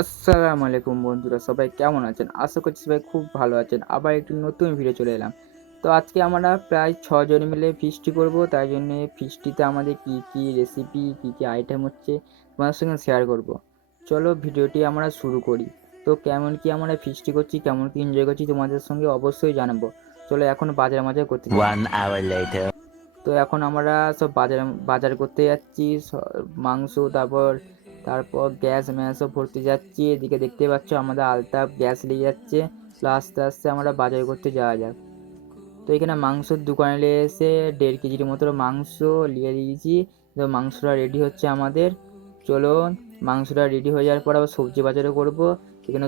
আসসালামু আলাইকুম বন্ধুরা, সবাই কেমন আছেন? আশা করছি সবাই খুব ভালো আছেন। আবার একটি নতুন ভিডিও চলে এলাম। তো আজকে আমরা প্রায় 6 জন মিলে ফিস্টি করব। তাই জন্য ফিস্টিতে আমাদের কি রেসিপি, কি আইটেম হচ্ছে তোমাদের সঙ্গে শেয়ার করব। চলো ভিডিওটি আমরা শুরু করি। তো কেমন কি আমরা ফিস্টি করছি, কেমন কি এনজয় করছি তোমাদের সঙ্গে অবশ্যই জানাবো। চলো এখন বাজার মাজার করতে যাই। 1 hour later. তো এখন আমরা সব বাজার বাজার করতে যাচ্ছি। মাংস, তারপর তারপর গ্যাস ম্যাস সব ভরতে যাচ্ছি। এদিকে দেখতে পাচ্ছ আমাদের আলতা গ্যাস লেগে যাচ্ছে। তো আস্তে আস্তে আমরা বাজার করতে যাওয়া যাক। তো এখানে মাংসর দোকানে এসে 1.5 কেজির মতো মাংস নিয়ে দিয়েছি। তো মাংসটা রেডি হচ্ছে আমাদের। চলো মাংসটা রেডি হয়ে যাওয়ার পর আবার সবজি বাজারও করব। এখানে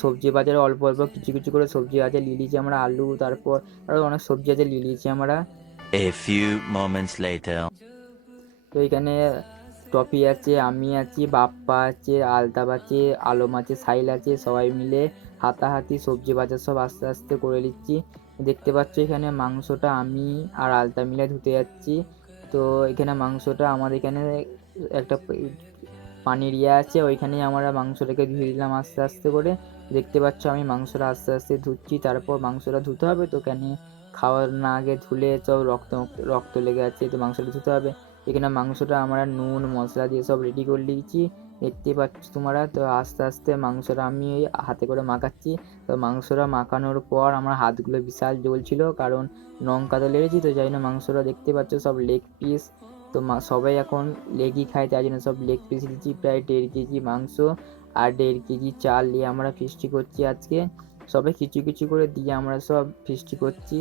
সবজি বাজারে অল্প অল্প কিছু কিছু করে সবজি আছে নিয়ে নিয়েছি আমরা, আলু, তারপর আরও অনেক সবজি আছে নিয়ে নিয়েছি আমরা। A few moments later. তো এখানে টপি আছে, আমি আছি, বাপ্পা আছে, আলতাব আছে, আলম আছে, সাইল আছে, সবাই মিলে হাতাহাতি সবজি বাজার সব আস্তে আস্তে করে নিচ্ছি। দেখতে পাচ্ছ এখানে মাংসটা আমি আর আলতা মিলে ধুতে যাচ্ছি। তো এখানে মাংসটা আমাদের এখানে একটা পানির ইয়ে আছে, ওইখানেই আমরা মাংসটাকে ধুয়ে দিলাম আস্তে আস্তে করে। দেখতে পাচ্ছ আমি মাংসটা আস্তে আস্তে ধুচ্ছি। তারপর মাংসটা ধুতে হবে, তো কেন খাওয়ার না আগে ধুলে সব রক্ত রক্ত লেগে আছে, তো মাংসটা ধুতে হবে। এখানে মাংসটা আমরা নুন মশলা দিয়ে সব রেডি করে নিয়েছি, দেখতে পাচ্ছ তোমরা। তো আস্তে আস্তে মাংসটা আমি হাতে করে মাখাচ্ছি। তো মাংসটা মাখানোর পর আমার হাতগুলো বিশাল জ্বলছিল, কারণ লঙ্কা তো লেগেছি। তো যাই না মাংসটা দেখতে পাচ্ছ সব লেগ পিস। তো সবাই এখন লেগই খায়, তাই জন্য সব লেগ পিস দিচ্ছি। প্রায় 1.5 কেজি মাংস আর 1.5 কেজি চাল নিয়ে আমরা ফিস্টি করছি আজকে। সবাই কিছু কিছু করে দিয়ে আমরা সব ফিস্টি করছি।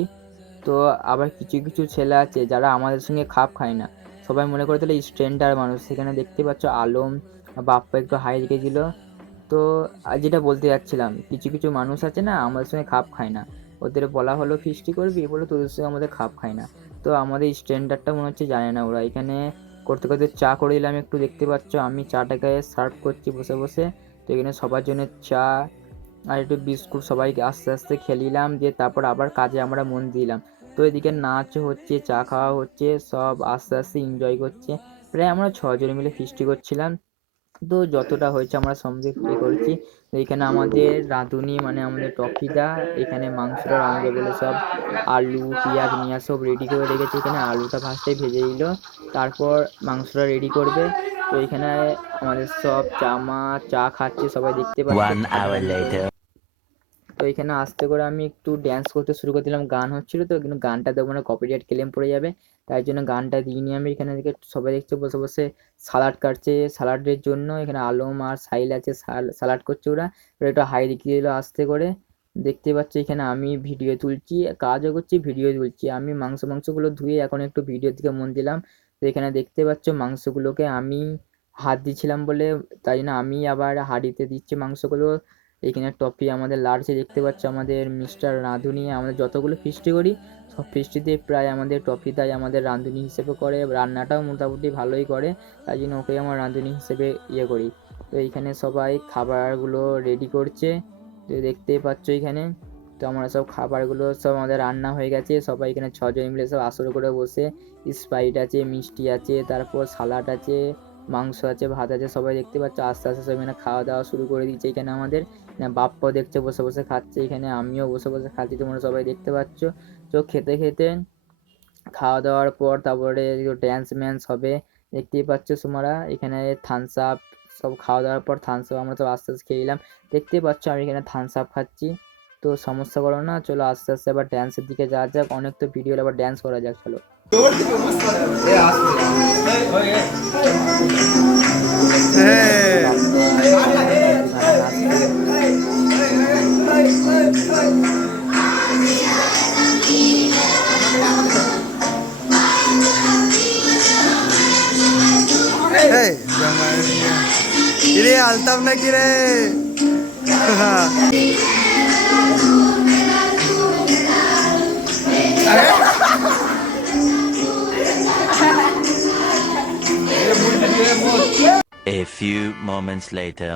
তো আবার কিছু কিছু ছেলে আছে যারা আমাদের সঙ্গে খাপ খায় না, সবাই মনে করে তাহলে স্ট্যান্ডার্ড মানুষ। সেখানে দেখতে পাচ্ছ আলম, বাপ্পা একটু হাই রেখেছিল। তো যেটা বলতে যাচ্ছিলাম, কিছু কিছু মানুষ আছে না আমাদের সঙ্গে খাপ খায় না। ওদের বলা হলো ফিস্টি করবি, বলে তোদের সঙ্গে আমাদের খাপ খায় না। তো আমাদের স্ট্যান্ডার্ডটা মনে হচ্ছে জানে না ওরা। এখানে করতে করতে চা করে দিলাম একটু, দেখতে পাচ্ছ আমি চাটাকে সার্ভ করছি বসে বসে। তো এখানে সবার জন্য চা আর একটু বিস্কুট সবাইকে আস্তে আস্তে খেয়ে নিলাম, দিয়ে তারপর আবার কাজে আমরা মন দিলাম। তো এদিকে নাচ হচ্ছে, চা খাওয়া হচ্ছে, সব আস্তে আস্তে এনজয় করছে। প্রায় আমরা 6 জন মিলে ফিস্টি করছিলাম। তো যতটা হয়েছে আমরা সমঝে প্লে করেছি। তো এখানে আমাদের রাঁধুনি মানে আমাদের টপিদা এখানে মাংসটা রাঁধবে বলে সব আলু পেঁয়াজ নিয়ে সব রেডি করে রেখেছে। এখানে আলুটা ফার্স্টে ভেজে দিল, তারপর মাংসটা রেডি করবে। তো এখানে আমাদের সব চা খাচ্ছে সবাই, দেখতে পাচ্ছে 1 খাবে hour না কিন্তু। later. তো এখানে আস্তে করে আমি একটু ড্যান্স করতে শুরু করে দিলাম, গান হচ্ছিল তো, কিন্তু গানটা দেবো না, কপিরাইট ক্লেম পড়ে যাবে। তাই জন্য গানটা দিইনি আমি। এখানে থেকে সবাই দেখছে বসে বসে সালাড কাটছে। সালাডের জন্য এখানে আলম আর সাইল আছে, সালাড করছে ওরা। ওরা একটু হাই দেখিয়ে দিল আস্তে করে। দেখতে পাচ্ছি এখানে আমি ভিডিও তুলছি, কাজও করছি, ভিডিও তুলছি। আমি মাংসগুলো ধুয়ে এখন একটু ভিডিওর দিকে মন দিলাম। তো এখানে দেখতে পাচ্ছ মাংসগুলোকে আমি হাত দিছিলাম বলে, তাই জন্য আমি আবার হাঁড়িতে দিচ্ছি মাংসগুলো। এখানে টপি আমাদের লাড়ছে, দেখতে পাচ্ছ আমাদের মিস্টার রাঁধুনি। আমাদের যতগুলো ফিস্টি করি সব ফিস্টিতে প্রায় আমাদের টপি তাই আমাদের রাঁধুনি হিসেবে করে, রান্নাটাও মোটামুটি ভালোই করে। তাই জন্য ওকে আমার রাঁধুনি হিসেবে ইয়ে করি। তো এইখানে সবাই খাবারগুলো রেডি করছে, তো দেখতেই পাচ্ছ এখানে। তো আমরা সব খাবারগুলো সব আমাদের রান্না হয়ে গেছে। সবাই এখানে 6 জন মিলে সব আসর করে বসে, স্প্রাইট আছে, মিষ্টি আছে, তারপর সালাড আছে, মাংস আছে, ভাত আছে, সবাই দেখতে পাচ্ছ আস্তে আস্তে সব এখানে খাওয়া দাওয়া শুরু করে দিয়েছে। এখানে আমাদের বাপ্পাও দেখছে বসে বসে খাচ্ছে, এখানে আমিও বসে বসে খাচ্ছি, তোমরা সবাই দেখতে পাচ্ছ। তো খেতে খেতে খাওয়া দাওয়ার পর তারপরে ড্যান্স ম্যান্স হবে, দেখতেই পাচ্ছ তোমরা। এখানে থামস আপ সব খাওয়া দাওয়ার পর থামস আপ আমরা সব আস্তে আস্তে খেয়ে নিলাম, দেখতেই পাচ্ছ আমি এখানে থামস আপ খাচ্ছি। তো সমস্যা করো না, চলো আস্তে আস্তে আবার ড্যান্সের দিকে যাওয়া যাক। অনেক তো ভিডিও, আবার ড্যান্স করা যাক, চলো। এই কিরে আলতাম না কিরে A few moments later.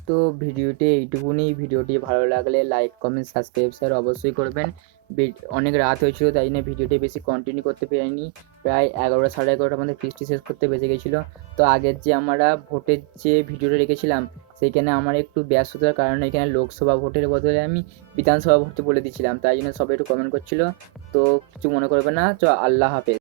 তো ভিডিওটি এইটুকুনি। ভিডিওটি ভালো লাগলে লাইক কমেন্ট সাবস্ক্রাইব শেয়ার অবশ্যই করবেন। অনেক রাত হয়েছিল, তাই জন্য ভিডিওটি বেশি কন্টিনিউ করতে পারিনি। প্রায় 11টা সাড়ে 11টার মধ্যে ফিস্টি শেষ করতে বেজে গেছিলো। তো আগের যে আমরা ভোটের যে ভিডিওটা রেখেছিলাম সেইখানে আমার একটু ব্যস্ততার কারণে এখানে লোকসভা ভোটের বদলে আমি বিধানসভা ভোট বলে দিয়েছিলাম, তাই জন্য সবাই একটু কমেন্ট করছিল। তো কিছু মনে করবে না, আল্লাহ হাফেজ।